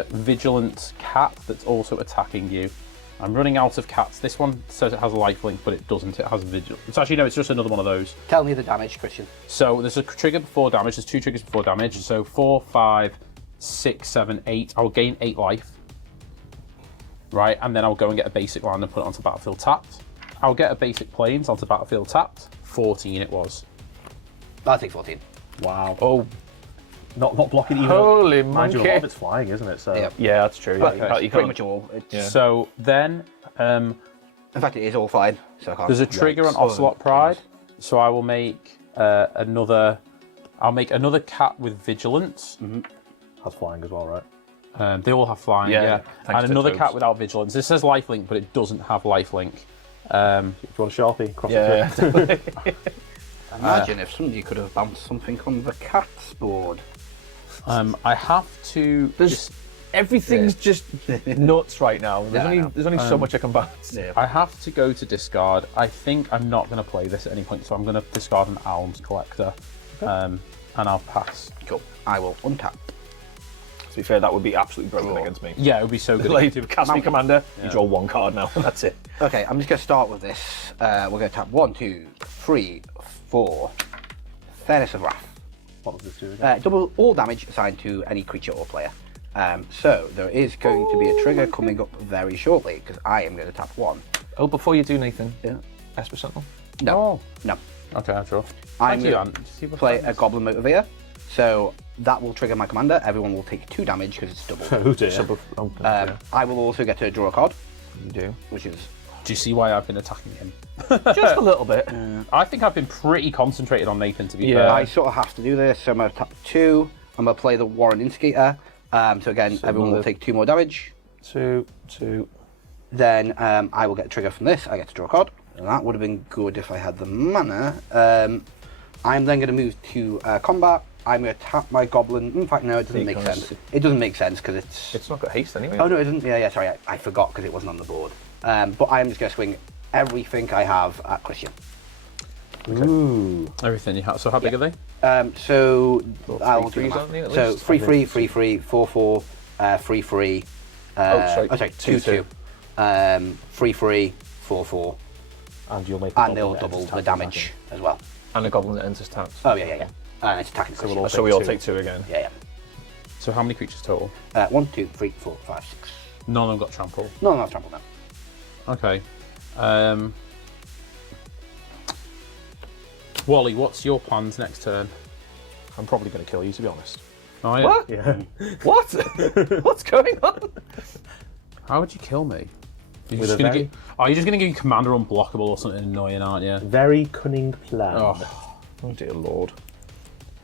vigilant cat that's also attacking you. I'm running out of cats. This one says it has a lifelink, but it doesn't. It has vigilance. It's actually, no, it's just another one of those. Tell me the damage, Christian. So there's a trigger before damage. There's 2 triggers before damage. So 4, 5, 6, 7, 8. I'll gain 8 life. Right, and then I'll go and get a basic land and put it onto battlefield tapped. I'll get a basic planes onto battlefield tapped. 14 it was. I'll take 14. Wow. oh, Not blocking even. holy Mind you, a lot monkey! of it's flying, isn't it? So. Yep. Yeah, that's true. But You can't- you pretty can't- much all. Yeah. So then In fact, it is all fine. So I can't. there's a trigger on Yikes. Ocelot Pride. So I will make another. I'll make another cat with vigilance. Has flying as well, right? They all have flying, Yeah, yeah. thanks And to another Toads. cat without vigilance. This says lifelink, but it doesn't have lifelink. If you want a Sharpie, cross Yeah, it Imagine if somebody could have bounced something on the cat's board. I have to. There's Everything's just nuts right now. There's only so much I can balance. Yeah. I have to go to discard. I think I'm not going to play this at any point, so I'm going to discard an Alms Collector, and I'll pass. Cool. I will untap. To be fair, that would be absolutely broken Cool. against me. Yeah, it would be so good. Like, cast me commander, you draw one card now, and that's it. Okay, I'm just going to start with this. We're going to tap 1, 2, 3, 4. Fairness of Wrath. What does this do again? Double all damage assigned to any creature or player. So there is going to be a trigger coming up very shortly because I am going to tap 1. Oh, before you do, Nathan. Yeah. Esper Sentinel. No. Oh. No. Okay, I'm sure. I'm Thank going you, to Ant. play a Goblin Motivator. So that will trigger my commander. Everyone will take 2 damage because it's double. Oh dear. I will also get to draw a card, You do. which is Do you see why I've been attacking him? Just a little bit. I think I've been pretty concentrated on Nathan, to be Yeah. fair. I sort of have to do this. So I'm going to tap 2. I'm going to play the Warren Instigator. So again, everyone will take 2 more damage. 2. Then I will get a trigger from this. I get to draw a card. And that would have been good if I had the mana. I'm then going to move to combat. I'm going to tap my goblin. In fact, no, it doesn't make Because- sense. It doesn't make sense because it's... It's not got haste anyway. Oh, no, it isn't. Yeah, sorry. I forgot because it wasn't on the board. But I am just going to swing everything I have at Christian. Ooh. Everything you have. So how big are they? So I'll threes, do the aren't they, math. at So least? 3/3, 3/3, 4/4, 3/3. sorry, 2/2. 3/3, 4/4. And you'll make a And goblin they'll that double enters the attacking damage as well. And a goblin that enters taps. Oh, yeah. And it's attacking Christian. we'll So we all take take 2 again. Yeah. So how many creatures total? 1, 2, 3, 4, 5, 6. None of them got trample. No, that's trample now. Okay. Wally, what's your plans next turn? I'm probably going to kill you, to be honest. Oh, yeah. What? Yeah. What? What's going on? How would you kill me? You're With just a gonna very- give, you're just going to give commander unblockable or something annoying, aren't you? Very cunning plan. Oh, Oh dear lord.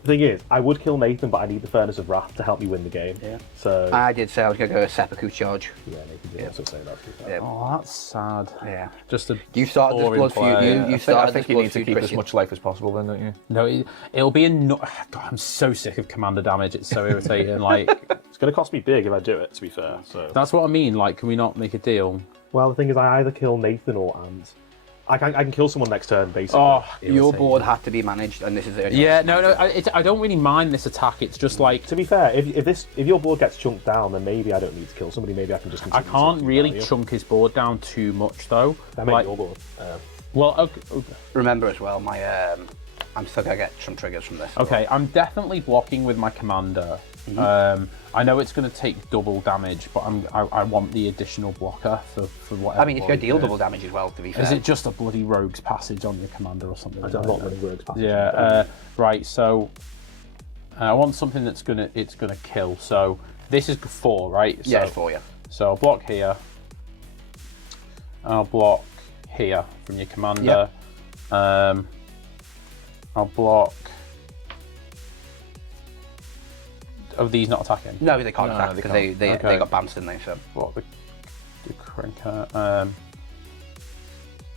The thing is, I would kill Nathan, but I need the Furnace of Wrath to help me win the game. Yeah. So, I did say I was going to go a seppuku charge. yeah, Nathan did also say that. to be fair. Yeah. oh, that's sad. Yeah. Just a You started this boring blood feud. player. You I started think this you blood need to feud, keep as Christian. much life as possible then, don't you? No, it'll be God, I'm so sick of commander damage. It's so irritating. Like, It's going to cost me big if I do it, to be fair. So, that's what I mean. Like, can we not make a deal? well, the thing is, I either kill Nathan or Ant. I can kill someone next turn, basically. Oh, Your irritating. board had to be managed, and this is the only Yeah, way. no. I don't really mind this attack. It's just like To be fair, if your board gets chunked down, then maybe I don't need to kill somebody. Maybe I can just. I continue can't to really value. chunk his board down too much though. I mean, Like, your board. well, okay, Remember as well, my I'm still going to get some triggers from this. okay, I'm definitely blocking with my commander. I know it's going to take double damage, but I want the additional blocker for whatever. I mean, it's going to deal Wally double does. damage as well, to be fair. Is it just a bloody rogue's passage on your commander or something? I'm not running Rogue's Passage. Yeah, right. So I want something that's gonna kill. So this is 4, right? Yeah, So, it's for you. So I'll block here. I'll block here from your commander. I'll block. Are these not attacking? No, they can't No, attack they because can't. they Okay. got bounced, didn't they? So Block the cranker.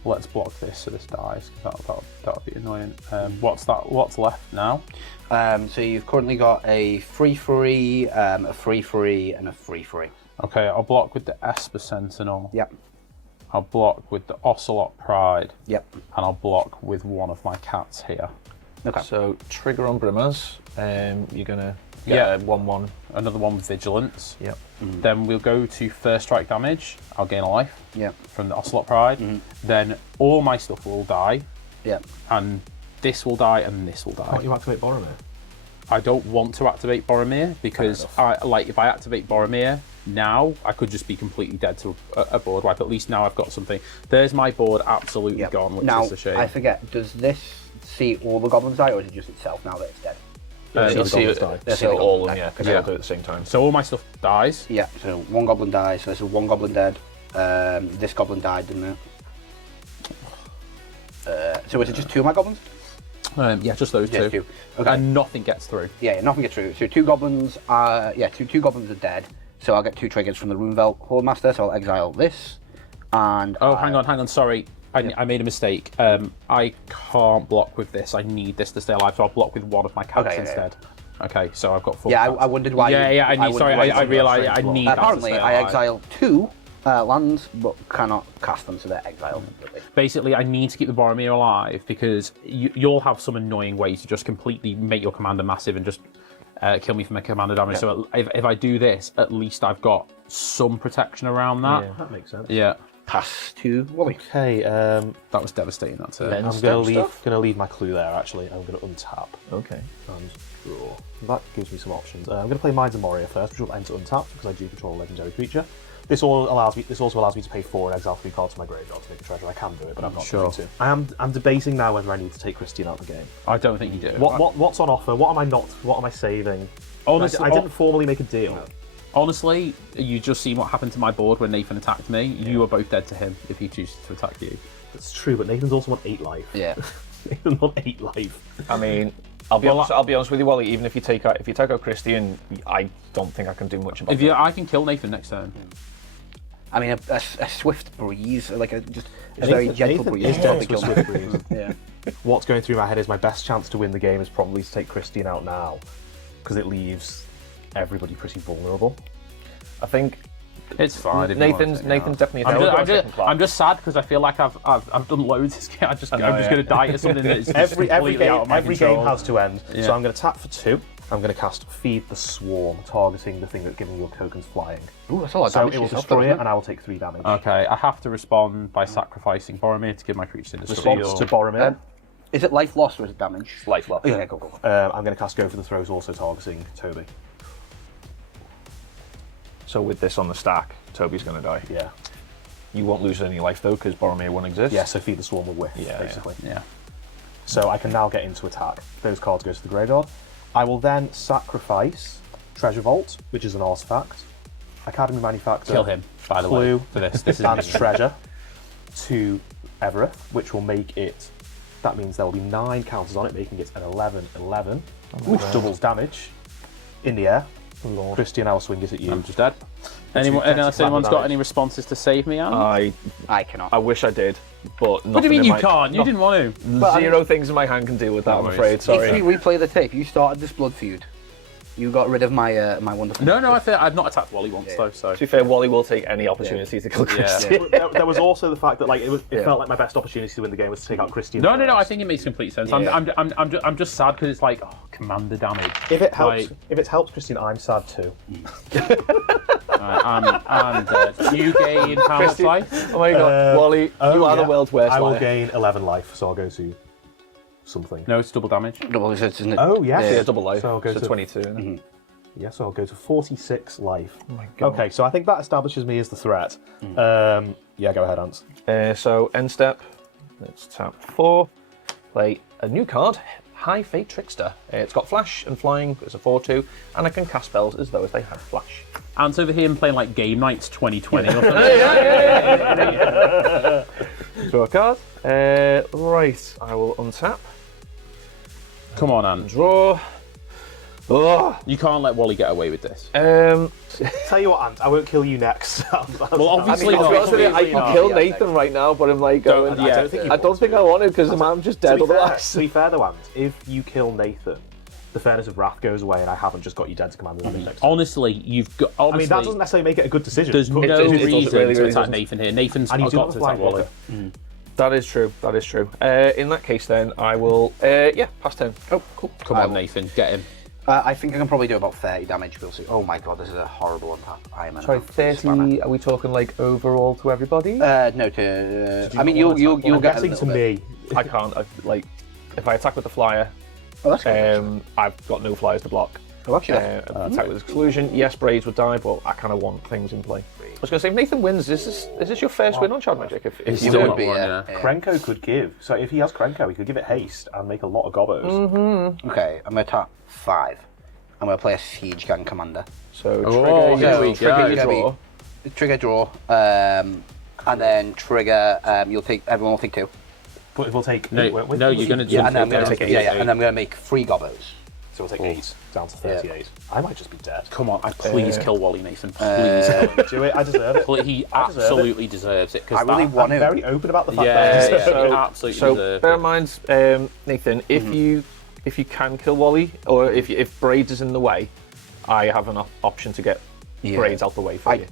Let's block this so this dies because that'll be annoying. What's that? What's left now? so you've currently got a 3/3, a 3/3, and a 3/3. Okay, I'll block with the Esper Sentinel. Yep. I'll block with the Ocelot Pride. Yep. And I'll block with one of my cats here. Okay. So trigger on Brimaz. You're gonna Yeah. get a 1/1. Another one with Vigilance. Yep. Then we'll go to first strike damage. I'll gain a life Yep. from the Ocelot Pride. Then all my stuff will die, Yep. and this will die, and this will die. Can't you activate Boromir? I don't want to activate Boromir because if I activate Boromir now, I could just be completely dead to a board wipe. At least now I've got something. There's my board absolutely Yep. gone, which Now is a shame. I forget. Does this see all the goblins die, or is it just itself now that it's dead? You'll the see goblins it. die. Let's So see the all of goblins them, die. yeah, because Yeah. they'll do it at the same time. So all my stuff dies. Yeah. So one goblin dies. So there's 1 goblin dead. This goblin died, didn't it? So is it just 2 of my goblins? Yeah, just those Yes, two. 2. Okay. And nothing gets through. Yeah, nothing gets through. So 2 goblins are two goblins are dead. So I'll get 2 triggers from the Runevelt Hordemaster. So I'll exile this, and Oh, hang on. Sorry, I made a mistake. I can't block with this. I need this to stay alive, so I'll block with one of my cats Okay, yeah, instead. Okay, so I've got 4. Yeah, I wondered why. Yeah, I need. Sorry, I realised I need. Apparently, that to I stay alive. exile 2 lands, but cannot cast them, so they're exiled. Basically, I need to keep the Boromir alive because you'll have some annoying way to just completely make your commander massive and just kill me from a commander damage. So if I do this, at least I've got some protection around that. Yeah, that makes sense. Yeah. Pass to Wally. Okay, That was devastating. That's it. I'm going to leave my clue there, actually. I'm going to untap Okay. and draw. That gives me some options. I'm going to play Minds of Moria first, which will enter untap because I do control a legendary creature. This also allows me to pay 4 and exile 3 cards to my graveyard to make a treasure. I can do it, but I'm not going to. I'm debating now whether I need to take Christian out of the game. I don't think you do. What's on offer? What am I saving? Honestly, I didn't formally make a deal. Honestly, you just seen what happened to my board when Nathan attacked me. You are both dead to him if he chooses to attack you. That's true, but Nathan's also on 8 life. Yeah. Nathan's on 8 life. I mean, I'll be honest with you, Wally. Even if you take out Christian, I don't think I can do much about it. I can kill Nathan next turn. I mean, a swift breeze, like a very gentle breeze. Is dead to a swift breeze. Yeah. What's going through my head is my best chance to win the game is probably to take Christian out now, because it leaves everybody pretty vulnerable. I think It's fine. Nathan's definitely a I'm just sad because I feel like I've done loads this game. I'm just going to die to something that's every completely out of my control. game has to end. Yeah. So I'm going to tap for 2. I'm going to cast Feed the Swarm, targeting the thing that's giving your tokens flying. Ooh, that's a lot of So damage it will yourself, destroy doesn't it, and I will take 3 damage. Okay, I have to respond by sacrificing Boromir to give my creatures indestructible. Response to Boromir. Is it life lost or is it damage? life left. Yeah, go. I'm going to cast Go for the Throws, also targeting Toby. So with this on the stack, Toby's going to die. Yeah. You won't lose any life though, because Boromir won't exist. Yeah, so Feed the Swarm will whiff, Yeah, basically. Yeah. So I can now get into attack. Those cards go to the graveyard. I will then sacrifice Treasure Vault, which is an artifact, Academy Manufactor, Kill him, by the Clue, way, for this. This is and amazing. Treasure to Evereth, which will make it. That means there will be 9 counters on it, making it an 11/11, which doubles damage in the air. Lord. Christian, I'll swing it at you. I'm just dead. Unless anyone's got any responses to save me, Alan? I cannot. I wish I did, but What do you mean you can't? You didn't want to. But Zero things in my hand can deal with that. No I'm worries. afraid. Sorry. If you replay the tape, you started this blood feud. You got rid of my my wonderful. No, I've not attacked Wally once though. So To be fair, Wally will take any opportunity to kill Christian. There was also the fact that it felt like my best opportunity to win the game was to take out Christian. No. first. I think it makes complete sense. Yeah. I'm just sad because it's like commander damage. If it helps Christian, I'm sad too. I'm dead. You gain how much life? Oh my god, Wally, you are the world's worst I will liar. gain 11 life, so I'll go to something. No, it's double damage. Double, isn't it? Oh yes. Yeah, double life. So I'll go So to 22. isn't it? Yeah, so I'll go to 46 life. Oh my god. Okay, so I think that establishes me as the threat. Yeah, go ahead, Ants. So end step. Let's tap 4. Play a new card, High Fate Trickster. It's got flash and flying. It's a 4/2, and I can cast spells as though they had flash. Ant's over here playing like Game Nights 2020 or something. Draw a card. Right, I will untap. Come on, Ant. Draw. Oh. You can't let Wally get away with this. Tell you what, Ant, I won't kill you next. Well, obviously I mean, to be honest with you, I Obviously can not. kill Nathan right now, but I'm like going. Don't- yeah, I don't think I want to because I'm just dead to otherwise. be fair though, Ant, if you kill Nathan, the fairness of wrath goes away and I haven't just got you dead to command the next time. Honestly, you've got. I mean, that doesn't necessarily make it a good decision. There's no but- reason really to attack doesn't. Nathan here. Nathan's And you do got have to a flying attack Wally. blocker. That is true. That is true. In that case, then I will. Pass turn. Oh, cool. Come on, Nathan, get him. I think I can probably do about 30 damage. We'll see. Oh my god, this is a horrible untap. I am an Sorry, absolute 30. spammer. Are we talking like overall to everybody? No, to. I mean, you'll I'm get a guessing little to bit. me. I can't. If I attack with the flyer, Oh, that's good. I've got no flyers to block. Oh, actually, Attack with exclusion. Yes, Braids would die, but I kind of want things in play. I was going to say, if Nathan wins, is this your first win on Shard Magic? If It's you still win? not one, yeah. Krenko could give. So if he has Krenko, he could give it haste and make a lot of gobos. Okay, I'm going to tap 5. I'm going to play a Siege Gang Commander. So Oh, trigger, here we trigger go. your draw. Trigger draw, and then trigger. Everyone will take 2. But we'll take No, 8, won't we? no, you're going to Yeah, and then I'm going to take take 8. Yeah, and I'm going to make 3 Gobos. So we'll take 8 down to 38. I might just be dead. Come on, please kill Wally, Nathan. Please kill him. Do it, I deserve it. He absolutely deserves it. I really want I'm to. very open about the fact Yeah, that I yeah, deserve it. he absolutely So deserves bear it. in mind, Nathan, if you if you can kill Wally, or if Braids is in the way, I have an option to get Braids out the way for you.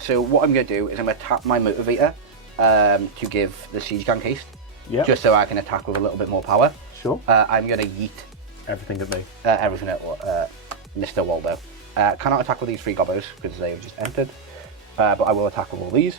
So what I'm going to do is I'm going to tap my Motivator to give the Siege Gang haste, just so I can attack with a little bit more power. Sure. I'm going to yeet Everything at me. everything at Mr. Waldo. Cannot attack with these 3 gobbos because they've just entered, but I will attack with all these.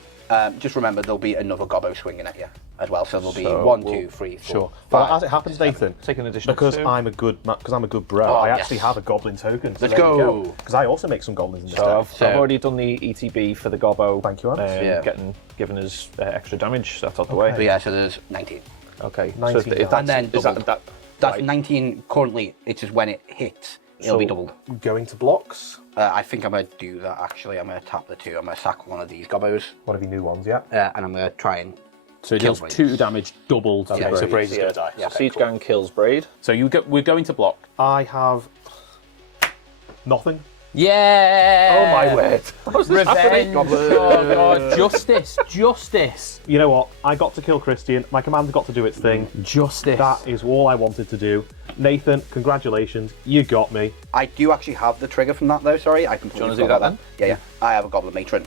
Just remember there'll be another gobbo swinging at you as well, so there'll be 1, 2, 3, 4, Sure. 5, Well, as it happens, Nathan, Take an additional because 2. I'm a good bro, I actually yes. have a goblin token. So Let's there you go. Because I also make some goblins in this So deck. I've already done the ETB for the Gobbo. Thank you, Alex. Giving us extra damage. That's out the But way. yeah, so there's 19. Okay. 19 So if And then that's, doubled. That's right. 19 currently. It's just when it hits, it'll be doubled. Going to blocks. I think I'm going to do that actually. I'm going to tap the 2. I'm going to sack one of these gobbos, One of your new ones, yeah. and I'm going to try and. So it Kill deals Braids. 2 damage doubled. Okay, Yeah. so Braids is Yeah. going to die. Yeah. Siege cool. Gang kills Braid. So we're going to block. I have nothing. Yeah! Oh my word. How's this happening? Revenge! Oh god, justice! You know what? I got to kill Christian. My commander got to do its thing. Justice. That is all I wanted to do. Nathan, congratulations. You got me. I do actually have the trigger from that though. Sorry, I completely Do you wanna do forgot that about that. Yeah. I have a Goblin Matron.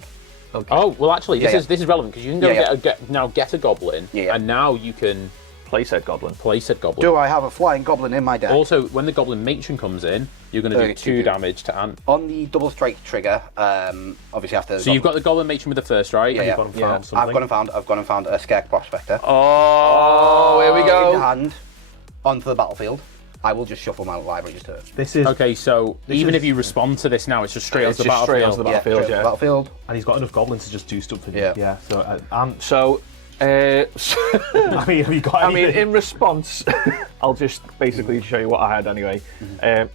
Okay. Oh, well actually, this Yeah, is relevant because you can go get a goblin, Yeah. and now you can Play said Goblin. play said goblin. Do I have a flying goblin in my deck? Also, when the goblin matron comes in, you're going to do Okay, 2 2 damage to Ant. On the double strike trigger, obviously after. The So you've got the goblin matron with the first, right? Yeah, You've gone and found I've something. gone and found a Skeg Prospector. Oh, here we In go. hand, onto the battlefield. I will just shuffle my library just to. This is, Okay, so even is- if you respond to this now, it's just straight It's onto the just straight battlefield. onto the battlefield, straight yeah. onto the battlefield. and he's got enough goblins to just do stuff for me. Yeah. Yeah. So, and So, I mean, have you got anything? in response, I'll just basically show you what I had anyway.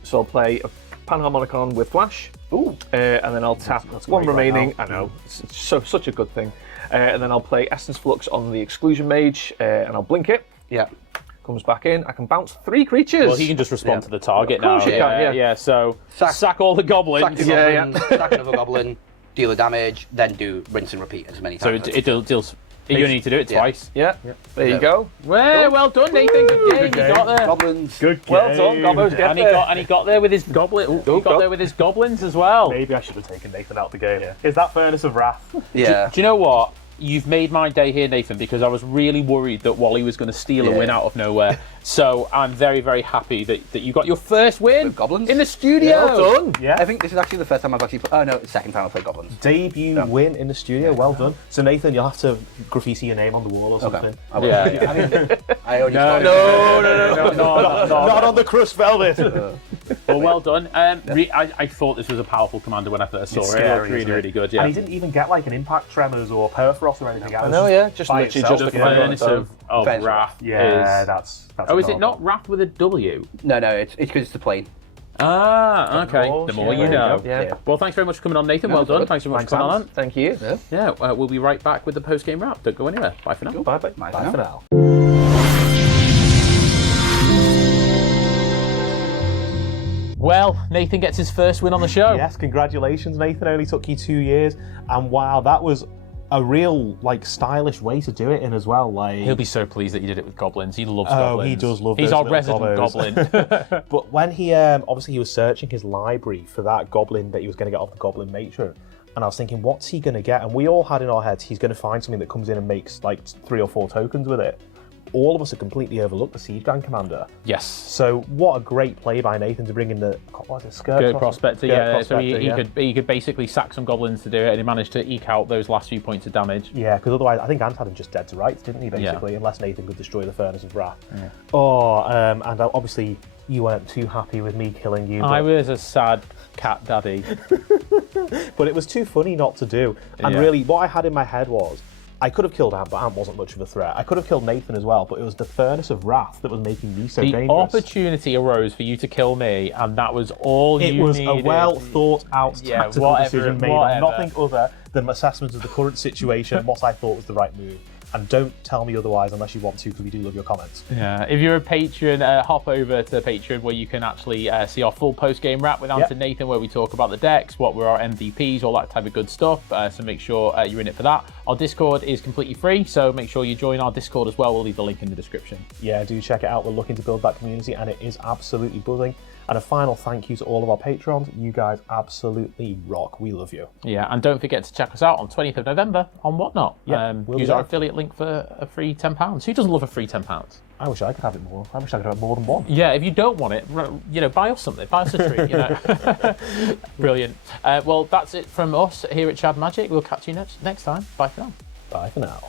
So I'll play a Panharmonicon with Flash. Ooh. And then I'll tap That's one great right remaining. now. I know, it's such a good thing. And then I'll play Essence Flux on the Exclusion Mage, and I'll blink it. Yeah. Comes back in. I can bounce 3 creatures. Well, he can just respond to the target Of course now. you can, yeah. So Sack- sack all the goblins. Sack the Yeah, goblin, sack another goblin, deal the damage, then do rinse and repeat as many So times. it deals. You only need to do it Yeah. twice. Yeah, there you go. Well done, Nathan. Good game. game. You got there. Goblins. Good Well game. done, Gobbos, get there. And he got there with his goblin. He got go. there with his goblins as well. Maybe I should have taken Nathan out the game. Is that Furnace of Wrath? Yeah. Do you know what? You've made my day here, Nathan, because I was really worried that Wally was going to steal a Yeah. win out of nowhere. So I'm very, very happy that you got your first win With goblins? in the studio. Well done. Yeah. I think this is actually the first time I've actually played. Oh no, it's the second time I've played goblins. Debut win in the studio. Well done. So Nathan, you'll have to graffiti your name on the wall or something. Okay. I will. Yeah. I mean, I already No, started. no. Not on the crust velvet. Well, well done. I thought this was a powerful commander when I first saw It's it. scary, It looked really, isn't it? really good. Yeah. And he didn't even get like an impact tremors or perforos or anything. I know, yeah. Just by literally itself. just the a commander on furnace its own. of Furnace of Wrath Yeah, is. that's Oh, is it phenomenal. not Wrath with a W? No, it's because it's the plane. Ah, okay. course, The more yeah, you there you know. go. Yeah. Well, thanks very much for coming on, Nathan. No, Well it's done. good. Thanks very much Thanks, for coming Hans. on. Thank you. Yeah, we'll be right back with the post-game wrap. Don't go anywhere. Bye for now. Bye bye. Bye Bye for for now. now. Well, Nathan gets his first win on the show. Yes, congratulations, Nathan. Only took you 2 years, and wow, that was a real stylish way to do it in as well. Like He'll be so pleased that you did it with goblins. He loves Oh, goblins. he does love He's those our little resident gobbos. goblin. But when he obviously he was searching his library for that goblin that he was going to get off the Goblin Matron, and I was thinking, what's he going to get? And we all had in our heads he's going to find something that comes in and makes like 3 or 4 tokens with it. All of us had completely overlooked the Siege Gang commander. Yes. So what a great play by Nathan to bring in the Good prospector, yeah. So he yeah. could basically sack some goblins to do it, and he managed to eke out those last few points of damage. Yeah, because otherwise, I think Ant had him just dead to rights, didn't he, basically, unless Nathan could destroy the Furnace of Wrath. Yeah. Oh, and obviously you weren't too happy with me killing you. I But, was a sad cat daddy. but it was too funny not to do. And Yeah. really, what I had in my head was, I could have killed Ant, but Ant wasn't much of a threat. I could have killed Nathan as well, but it was the Furnace of Wrath that was making me so The dangerous. opportunity arose for you to kill me, and that was all It you was needed. a well thought out Yeah, tactical whatever, decision made whatever. on nothing other than assessment of the current situation and what I thought was the right move. And don't tell me otherwise unless you want to, because we do love your comments. Yeah, if you're a patron, hop over to Patreon where you can actually see our full post-game wrap with Ant and Nathan, where we talk about the decks, what were our MVPs, all that type of good stuff. So make sure you're in it for that. Our Discord is completely free, so make sure you join our Discord as well. We'll leave the link in the description. Yeah, do check it out. We're looking to build that community, and it is absolutely buzzing. And a final thank you to all of our patrons. You guys absolutely rock. We love you. Yeah, and don't forget to check us out on 20th of November on Whatnot. Yeah, use our affiliate link for a free £10. Who doesn't love a free £10? I wish I could have it more. I wish I could have more than one. Yeah, if you don't want it, buy us something. Buy us a treat. Brilliant. Well, that's it from us here at Chad Magic. We'll catch you next time. Bye for now. Bye for now.